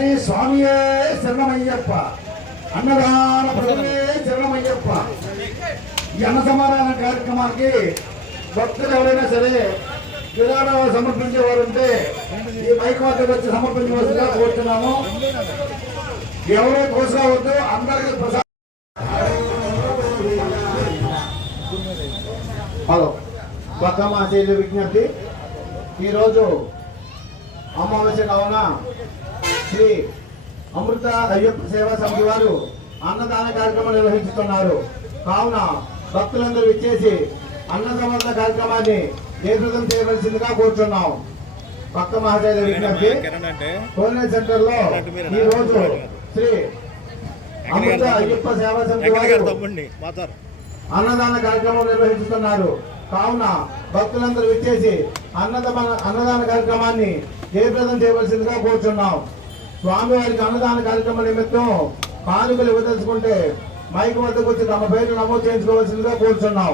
శ్రీ స్వామియే శరణమయ్యప్ప, అన్నదాన ప్రభువే శరణమయ్యప్ప. ఈ అన్న సమాధాన కార్యక్రమానికి భక్తులు ఎవరైనా సరే విరాళాలు సమర్పించేవారు ఉంటే ఈ మైక్ వద్దకు వచ్చి సమర్పించవలసిగా కోరుతున్నాము. ఎవరో కోసుకోవద్దు, అందరికీ ప్రసాదం. హలో భక్తమాచేయుల విజ్ఞప్తి, ఈరోజు అమావాస్య కావున శ్రీ అమృత అయ్యప్ప సేవా సమితి వారు అన్నదాన కార్యక్రమం నిర్వహిస్తున్నారు. కావున భక్తులందరూ ఇచ్చేసి అన్న సమర్థ కార్యక్రమాన్ని జయప్రదం చేయవలసిందిగా కోరుచున్నాం. భక్త మహాశయుల విజ్ఞప్తి, కోనేరు సెంటర్ లో ఈ రోజు శ్రీ అమృత అయ్యప్ప సేవా సమితి వారు అన్నదాన కార్యక్రమం నిర్వహిస్తున్నారు. కావున భక్తులందరూ ఇచ్చేసి అన్నదాన కార్యక్రమాన్ని జయప్రదం చేయవలసిందిగా కోరుచున్నాం. స్వామివారికి అన్నదాన కార్యక్రమం నిమిత్తం కానుకలు ఇవ్వదలుచుకుంటే మైక్ వద్దకు వచ్చి తమ పేరు నమోదు చేయించుకోవాల్సిందిగా కోరుచున్నాం.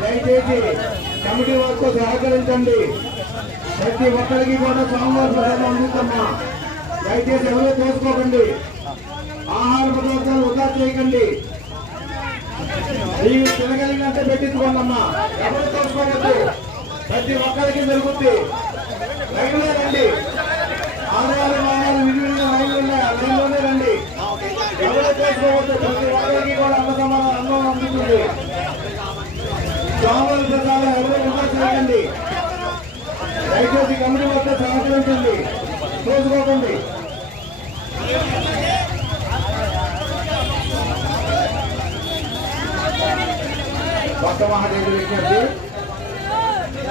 దయచేసి కమిటీ వర్క్ సహకరించండి. ప్రతి ఒక్కరికి కూడా స్వామివారి ప్రసాదం అందిస్తామా. దయచేసి ఎవరూ చేసుకోకండి, ఆహార పదార్థాలు వృధా చేయకండి. నీవు తినగలిగినంత పెట్టించుకోండి అమ్మా, ఎవరు చేసుకోవద్దు. ప్రతి ఒక్కరికి జరుగుతుంది. లైన్లో రండి. ఆదాయాలు మానాలు విలువైన లైన్లోనే రండి. ఎవరు చేసుకోవద్దు. ప్రతి ఒక్కరికి కూడా అన్న సమానం అన్నం అందుతుంది. స్వాముల ప్రసాదం ఎవరు ఇంకా చేయండి. దయచేసి కమిటీ వద్ద సహకరించండి. చూసుకోకండి. భక్త మహాదేవుడు విజ్ఞప్తి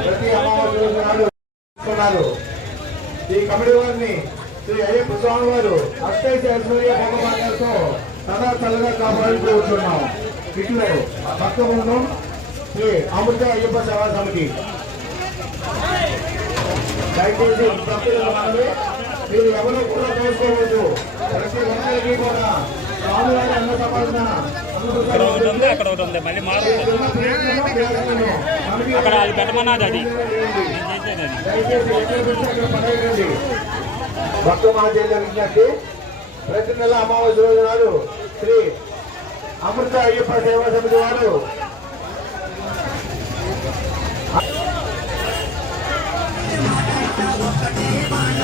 ప్రతి అమావాస్య రోజు నాడు ఉన్నారు. ఈ కమిటీ వారిని శ్రీ అయ్యప్ప స్వామి వారు అష్టైశ ఐశ్వర్య భోగభాగ్యాలతో సదా చల్లగా కాపాడుకుంటున్నాం. ఇట్లు భక్త బృందం శ్రీ అమృత అయ్యప్ప సేవా సమితి. దయచేసి భక్తులకు మనవి, మీరు ఎవరు కూడా చేసుకోవచ్చు. ప్రతి ఒక్కరికి కూడా స్వామివారి అన్న సంపాదన అక్కడ అది పెట్టమన్నది. అది భక్త మహాజయుల విజ్ఞప్తి ప్రతి నెల అమావాస్య రోజు నాడు శ్రీ అమృత అయ్యప్ప సేవా సమితి వారు ఒకటే మాట